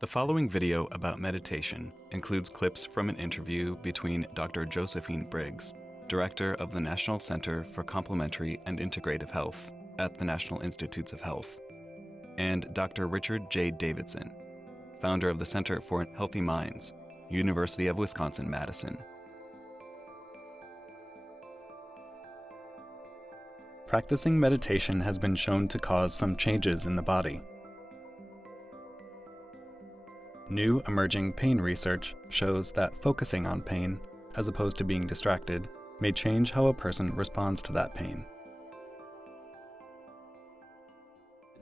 The following video about meditation includes clips from an interview between Dr. Josephine Briggs, Director of the National Center for Complementary and Integrative Health at the National Institutes of Health, and Dr. Richard J. Davidson, founder of the Center for Healthy Minds, University of Wisconsin-Madison. Practicing meditation has been shown to cause some changes in the body. New emerging pain research shows that focusing on pain, as opposed to being distracted, may change how a person responds to that pain.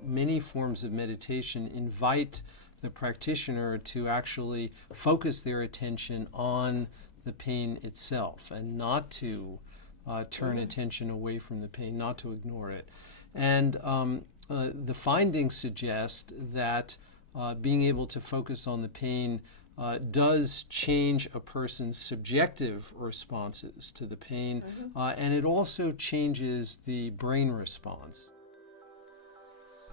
Many forms of meditation invite the practitioner to actually focus their attention on the pain itself and not to turn attention away from the pain, not to ignore it. And the findings suggest that being able to focus on the pain does change a person's subjective responses to the pain, and it also changes the brain response.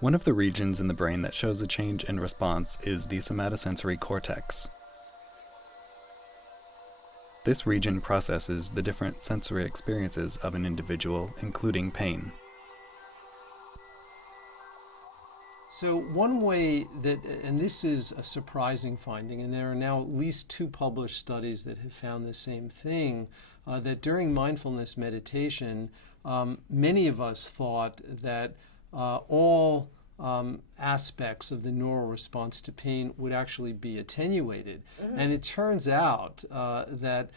One of the regions in the brain that shows a change in response is the somatosensory cortex. This region processes the different sensory experiences of an individual, including pain. So one way that, and this is a surprising finding, and there are now at least 2 published studies that have found the same thing, that during mindfulness meditation, many of us thought that all aspects of the neural response to pain would actually be attenuated. And it turns out that,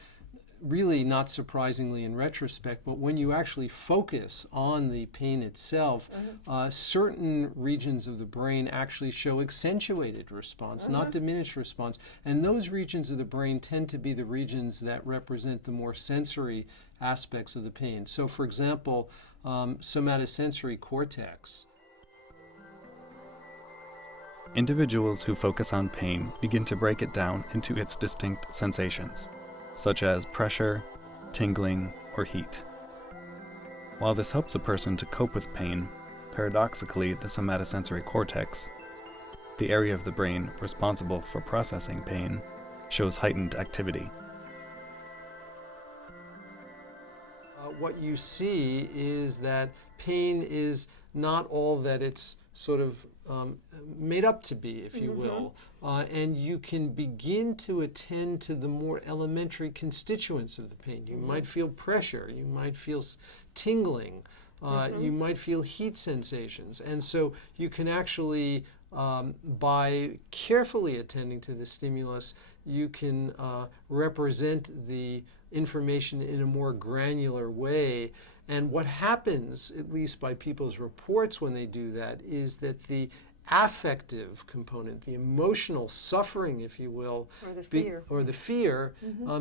really not surprisingly in retrospect, but when you actually focus on the pain itself, certain regions of the brain actually show accentuated response, not diminished response. And those regions of the brain tend to be the regions that represent the more sensory aspects of the pain. So for example, somatosensory cortex. Individuals who focus on pain begin to break it down into its distinct sensations, such as pressure, tingling, or heat. While this helps a person to cope with pain, paradoxically, the somatosensory cortex, the area of the brain responsible for processing pain, shows heightened activity. What you see is that pain is not all that it's sort of made up to be, if you will, and you can begin to attend to the more elementary constituents of the pain. You might feel pressure, you might feel tingling, you might feel heat sensations, and so you can actually, by carefully attending to the stimulus, you can represent the information in a more granular way. And what happens, at least by people's reports when they do that, is that the affective component, the emotional suffering, if you will, or the fear,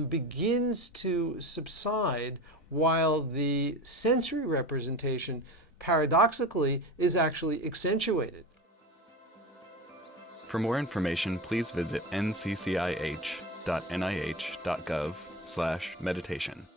begins to subside, while the sensory representation, paradoxically, is actually accentuated. For more information, please visit nccih.nih.gov/meditation.